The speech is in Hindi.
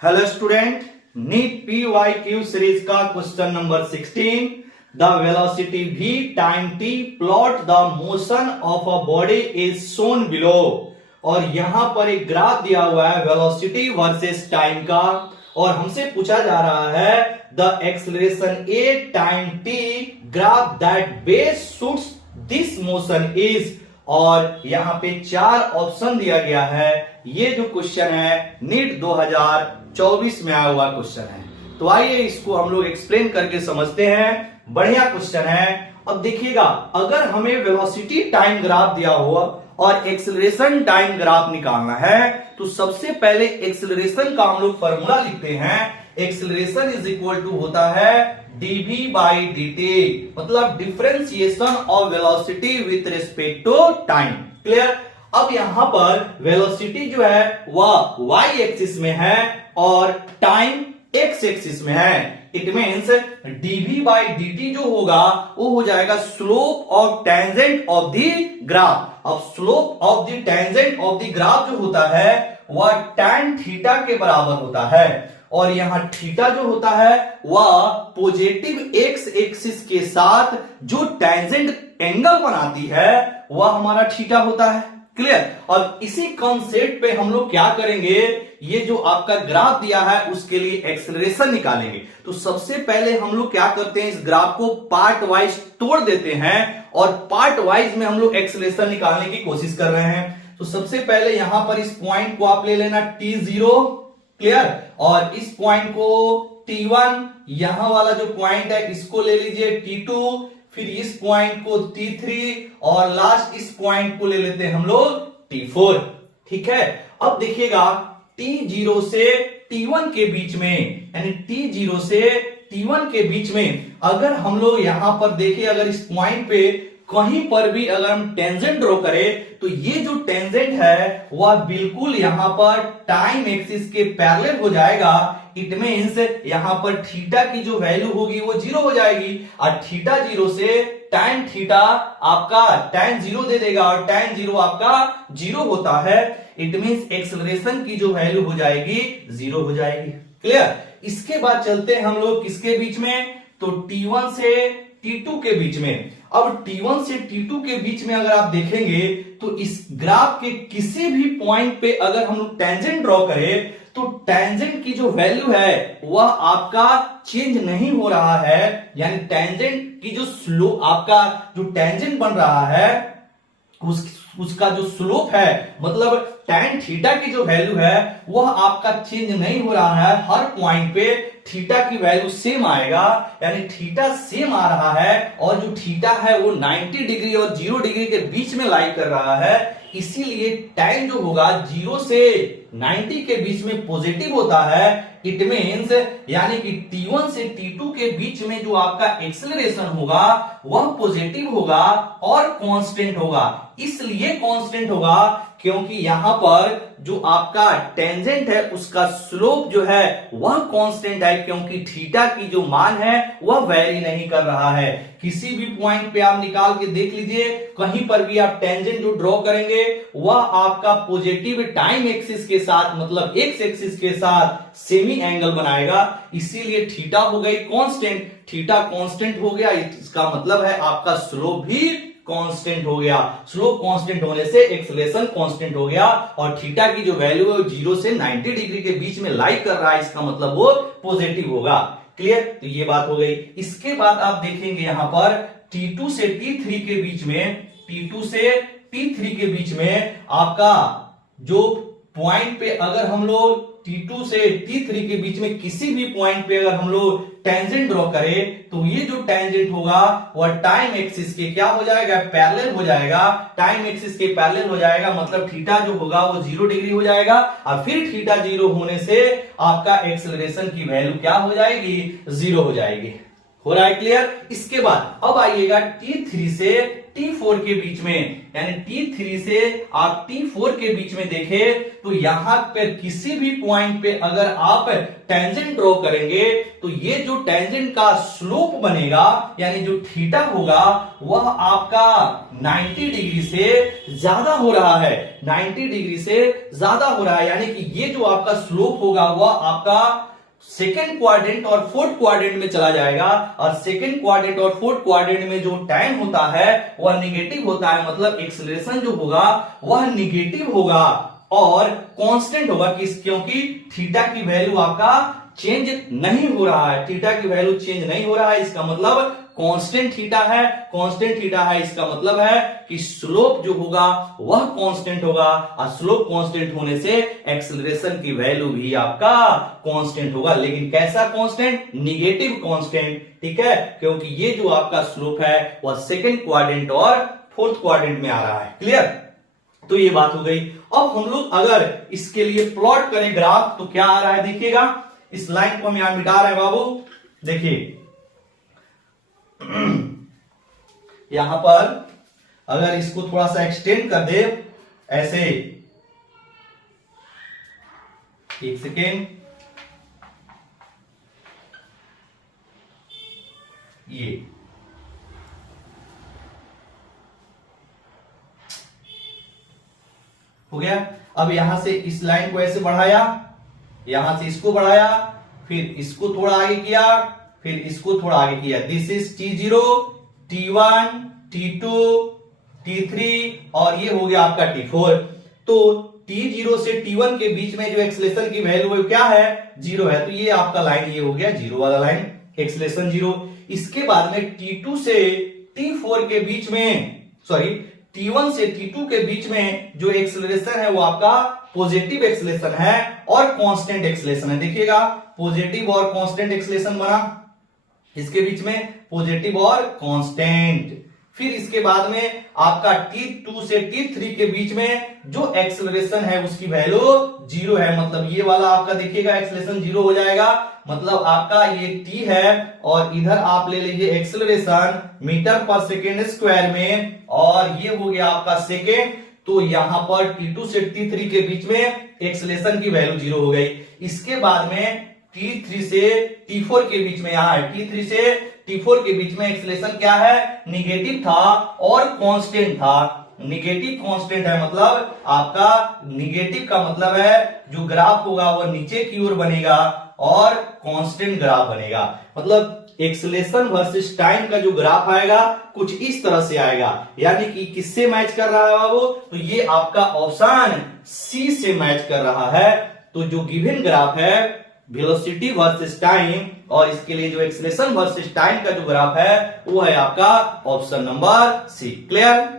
Hello student, NEET PYQ series का question number 16। The velocity v time t plot the motion of a body is shown below. और यहां पर एक ग्राफ दिया हुआ है वेलोसिटी वर्सेस टाइम का, और हमसे पूछा जा रहा है the acceleration a time t graph that base suits this motion is. और यहां पे चार ऑप्शन दिया गया है। ये जो क्वेश्चन है नीट 2024 में आया हुआ क्वेश्चन है। तो आइए इसको हम लोग एक्सप्लेन करके समझते हैं। बढ़िया क्वेश्चन है। अब देखिएगा, अगर हमें वेलोसिटी टाइम ग्राफ दिया हुआ और एक्सेलरेशन टाइम ग्राफ निकालना है, तो सबसे पहले एक्सेलरेशन का हम लोग फॉर्मूला लिखते हैं। एक्सेलरेशन इज इक्वल टू होता है dv बाई dt, मतलब differentiation of velocity with respect to time. Clear. अब यहां पर वेलोसिटी जो है वह y एक्सिस में है और टाइम x एक्सिस में है। It means dv by dt जो होगा वो हो जाएगा slope of tangent of the graph. अब slope of the tangent of the graph जो होता है वह tan थीटा के बराबर होता है, और यहां थीटा जो होता है वह पॉजिटिव x एक्सिस के साथ जो टेंजेंट एंगल बनाती है वह हमारा थीटा होता है। क्लियर। और इसी कॉन्सेप्ट पे हम लोग क्या करेंगे, ये जो आपका ग्राफ दिया है उसके लिए एक्सेलरेशन निकालेंगे। तो सबसे पहले हम लोग क्या करते हैं, इस ग्राफ को पार्ट वाइज तोड़ देते हैं और पार्ट वाइज में हम लोग एक्सेलरेशन निकालने की कोशिश कर रहे हैं। तो सबसे पहले यहां पर इस पॉइंट को आप ले लेना t0। क्लियर। और इस पॉइंट को t1, यहां वाला जो पॉइंट है इसको ले लीजिए t2, फिर इस पॉइंट को t3 और लास्ट इस पॉइंट को ले लेते हैं हम लोग t4। ठीक है। अब देखिएगा t0 से t1 के बीच में, यानी t0 से t1 के बीच में अगर हम लोग यहां पर देखें, अगर इस पॉइंट पे कहीं पर भी अगर हम टेंजेंट ड्रॉ करें तो ये जो टेंजेंट है वह बिल्कुल यहां पर टाइम एक्सिस के पैरेलल हो जाएगा। इट मींस यहां पर थीटा की जो वैल्यू होगी वो 0 हो जाएगी, और थीटा 0 से tan थीटा आपका tan 0 दे देगा, और tan 0 आपका 0 होता है। इट मींस एक्सेलरेशन की जो वैल्यू हो जाएगी 0 हो जाएगी। क्लियर। इसके बाद चलते हैं हम लोग किसके बीच में, तो t1 से t2 के बीच में। अब t1 से t2 के बीच में अगर आप देखेंगे तो इस ग्राफ के किसी भी पॉइंट पे अगर हम लोग टेंजेंट ड्रॉ करें तो टेंजेंट की जो वैल्यू है वह आपका चेंज नहीं हो रहा है, यानी टेंजेंट की जो स्लोप, आपका जो टेंजेंट बन रहा है उसका जो स्लोप है, मतलब tan थीटा की जो वैल्यू है वह आपका चेंज नहीं हो रहा है। हर पॉइंट पे थीटा की वैल्यू सेम आएगा, यानी थीटा सेम आ रहा है, और जो थीटा है वो 90 डिग्री और 0 डिग्री के बीच में लाई कर रहा है। इसीलिए टाइम जो होगा 0 से 90 के बीच में पॉजिटिव होता है। इट मींस यानी कि t1 से t2 के बीच में जो आपका एक्सेलरेशन होगा वह पॉजिटिव होगा और कांस्टेंट होगा। इसलिए कांस्टेंट होगा क्योंकि यहां पर जो आपका टेंजेंट है उसका स्लोप जो है वह कांस्टेंट है, क्योंकि थीटा की जो मान है वह वेरी नहीं कर रहा है। किसी भी पॉइंट पे आप निकाल के देख लीजिए, कहीं पर भी आप टेंजेंट जो ड्रॉ करेंगे वह आपका पॉजिटिव टाइम एक्सिस के साथ, मतलब एक्स एक्सिस के साथ सेमी एंगल बनाएगा। इसीलिए थीटा हो गई कांस्टेंट, थीटा कांस्टेंट हो गया, इसका मतलब है आपका स्लोप भी कांस्टेंट हो गया। स्लोप कांस्टेंट होने से एक्सेलरेशन कांस्टेंट हो गया, और थीटा की जो वैल्यू है 0 से 90 डिग्री के बीच में लाई कर रहा है, इसका मतलब वो पॉजिटिव होगा। क्लियर। तो ये बात हो गई। इसके बाद आप देखेंगे यहां पर t2 से t3 के बीच में, t2 से t3 के बीच में आपका जो पॉइंट पे अगर हम लोग t2 से t3 के बीच में किसी भी पॉइंट पे अगर हम लोग टेंजेंट ड्रॉ करें तो ये जो टेंजेंट होगा वह टाइम एक्सिस के क्या हो जाएगा, पैरेलल हो जाएगा। टाइम एक्सिस के पैरेलल हो जाएगा, मतलब थीटा जो होगा वो 0 डिग्री हो जाएगा, और फिर थीटा 0 होने से आपका एक्सेलरेशन की वैल्यू क्या हो जाएगी, 0 हो जाएगी। हो रहा है क्लियर। इसके बाद अब आइएगा t3 से T4 के बीच में, यानी T3 से आप T4 के बीच में देखें तो यहां पर किसी भी पॉइंट पे अगर आप टेंजेंट ड्रॉ करेंगे तो ये जो टेंजेंट का स्लोप बनेगा यानी जो थीटा होगा वह आपका 90 डिग्री से ज्यादा हो रहा है, 90 डिग्री से ज्यादा हो रहा है, यानी कि ये जो आपका स्लोप होगा वह आपका सेकेंड क्वाड्रेंट और फोर्थ क्वाड्रेंट में चला जाएगा। और सेकेंड क्वाड्रेंट और फोर्थ क्वाड्रेंट में जो टाइम होता है वह निगेटिव होता है, मतलब एक्सेलरेशन जो होगा वह निगेटिव होगा और कांस्टेंट होगा। क्योंकि थीटा की वैल्यू आपका चेंज नहीं हो रहा है, थीटा की वैल्यू चेंज नहीं हो रहा है, इसका मतलब कांस्टेंट थीटा है, कांस्टेंट थीटा है, इसका मतलब है कि स्लोप जो होगा वह कांस्टेंट होगा और स्लोप कांस्टेंट होने से एक्सेलरेशन की वैल्यू भी आपका कांस्टेंट होगा। लेकिन कैसा कांस्टेंट? निगेटिव कांस्टेंट, ठीक है, क्योंकि ये जो आपका स्लोप है वह सेकंड क्वाड्रेंट और फोर्थ क्वाड्रेंट में आ रहा है। क्लियर? तो ये बात हो गई। अब हम लोग अगर इसके लिए प्लॉट करें ग्राफ तो क्या आ रहा है देखिएगा, इस लाइन को हम यहां मिटा रहे हैं बाबू, देखिए यहां पर अगर इसको थोड़ा सा एक्सटेंड कर दे ऐसे, एक सेकेंड, ये हो गया। अब यहां से इस लाइन को ऐसे बढ़ाया, यहां से इसको बढ़ाया, फिर इसको थोड़ा आगे किया, फिर इसको थोड़ा आगे किया। This is T0, T1, T2, T3 और ये हो गया आपका T4। तो T0 से T1 के बीच में जो एक्सेलरेशन की वैल्यू है क्या है? 0 है। तो ये आपका लाइन ये हो गया 0 वाला लाइन, एक्सेलरेशन 0। इसके बाद में T2 से T4 के बीच में, सॉरी T1 से T2 के बीच में जो एक्सेलरेशन है वो आपका पॉजिटिव एक्सेलरेशन है और कांस्टेंट एक्सेलरेशन है। देखिएगा पॉजिटिव और कांस्टेंट एक्सेलरेशन बना इसके बीच में, पॉजिटिव और कांस्टेंट। फिर इसके बाद में आपका T2 से T3 के बीच में जो एक्सेलरेशन है उसकी वैल्यू 0 है, मतलब ये वाला आपका देखिएगा एक्सेलरेशन 0 हो जाएगा, मतलब आपका ये T है और इधर आप ले लीजिए एक्सेलरेशन मीटर पर सेकेंड स्क्वायर में और ये हो गया आपका सेकेंड। तो यहां पर T2 से T3 के बीच में एक्सेलरेशन की वैल्यू 0 हो गई। इसके बाद में T3 से T4 के बीच में, यहां है T3 से T4 के बीच में एक्सेलरेशन क्या है? निगेटिव था और कांस्टेंट था। निगेटिव कांस्टेंट है, मतलब आपका निगेटिव का मतलब है जो ग्राफ होगा वह नीचे की ओर बनेगा और कांस्टेंट ग्राफ बनेगा, मतलब एक्सेलरेशन वर्सेस टाइम का जो ग्राफ आएगा कुछ इस तरह से आएगा। यानी कि किससे मैच कर रहा है बाबू? तो ये आपका ऑप्शन सी से मैच कर रहा है। तो जो गिवन ग्राफ है वेलोसिटी वर्सेस टाइम और इसके लिए जो एक्सेलरेशन वर्सेस टाइम का जो ग्राफ है वो है आपका ऑप्शन नंबर सी। क्लियर?